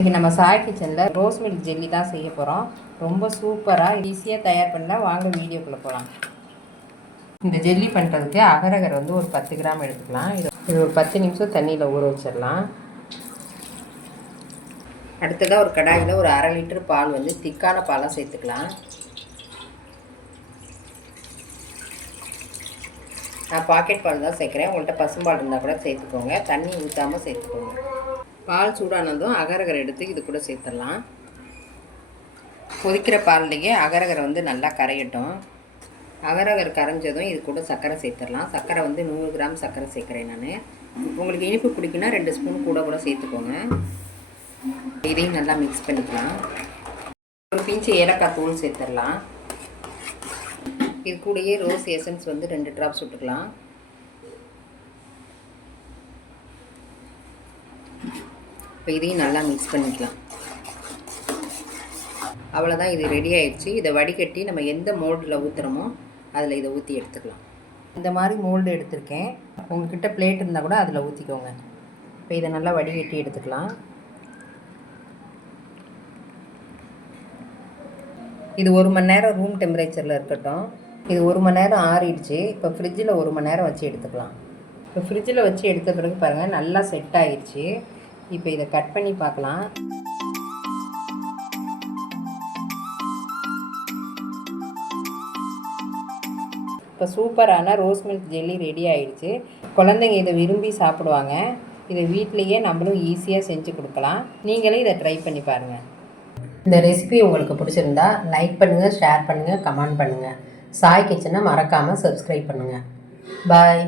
இன்றைக்கி நம்ம சாய் கிச்சனில் ரோஸ் மில்க் ஜெல்லி தான் செய்ய போகிறோம் ரொம்ப சூப்பராக ஈஸியாக தயார் பண்ண வாங்க வீடியோக்குள்ளே போகலாம் இந்த ஜெல்லி பண்ணுறதுக்கு அகரகர் வந்து ஒரு பத்து கிராம் எடுத்துக்கலாம். இது இது ஒரு பத்து நிமிஷம் தண்ணியில் ஊற வச்சிடலாம். அடுத்ததாக ஒரு கடாயில் ஒரு அரை லிட்டர் பால் வந்து திக்கான பாலாக சேர்த்துக்கலாம். நான் பாக்கெட் பால் தான் சேர்க்குறேன். உங்கள்கிட்ட பசும்பால் இருந்தால் கூட சேர்த்துக்கோங்க. தண்ணி ஊற்றாமல் சேர்த்துக்கோங்க. பால் சூடானதும் அகரகரை எடுத்து இது கூட சேர்த்துடலாம். கொதிக்கிற பால்லையே அகரகரை வந்து நல்லா கரையட்டும். அகரகர் கரைஞ்சதும் இது கூட சர்க்கரை சேர்த்துடலாம். சர்க்கரை வந்து நூறு கிராம் சர்க்கரை சேர்க்குறேன் நான். உங்களுக்கு இனிப்பு பிடிக்குன்னா ரெண்டு ஸ்பூன் கூட கூட சேர்த்துக்கோங்க. இதையும் நல்லா மிக்ஸ் பண்ணிக்கலாம். ஒரு பிஞ்சு ஏலக்காய் தூள் சேர்த்துடலாம். இது கூடயே ரோஸ் எசன்ஸ் வந்து ரெண்டு ட்ராப்ஸ் விட்டுக்கலாம். இப்போ இதையும் நல்லா மிக்ஸ் பண்ணிக்கலாம். அவ்வளோதான் இது ரெடி ஆயிடுச்சு. இதை வடிகட்டி நம்ம எந்த மோல்டில் ஊற்றுறோமோ அதில் இதை ஊற்றி எடுத்துக்கலாம். இந்த மாதிரி மோல்டு எடுத்திருக்கேன். உங்ககிட்ட பிளேட் இருந்தால் கூட அதில் ஊற்றிக்கோங்க இப்போ இதை நல்லா வடிகட்டி எடுத்துக்கலாம். இது ஒரு மணி நேரம் ரூம் டெம்பரேச்சரில் இருக்கட்டும். இது ஒரு மணி நேரம் ஆறிடுச்சு. இப்போ ஃப்ரிட்ஜில் ஒரு மணி நேரம் வச்சு எடுத்துக்கலாம். இப்போ ஃப்ரிட்ஜில் வச்சு எடுத்த பிறகு பாருங்கள் நல்லா செட் ஆயிடுச்சு. இப்போ இதை கட் பண்ணி பார்க்கலாம். இப்போ சூப்பரான ரோஸ் மில்க் ஜெல்லி ரெடி ஆயிடுச்சு. குழந்தைங்க இதை விரும்பி சாப்பிடுவாங்க. இதை வீட்லேயே நம்மளும் ஈஸியாக செஞ்சு கொடுக்கலாம். நீங்களே இதை ட்ரை பண்ணி பாருங்கள் இந்த ரெசிபி உங்களுக்கு பிடிச்சிருந்தா லைக் பண்ணுங்கள் ஷேர் பண்ணுங்கள் கமெண்ட் பண்ணுங்கள் சாய் கிச்சனை மறக்காமல் சப்ஸ்கிரைப் பண்ணுங்கள் பாய்.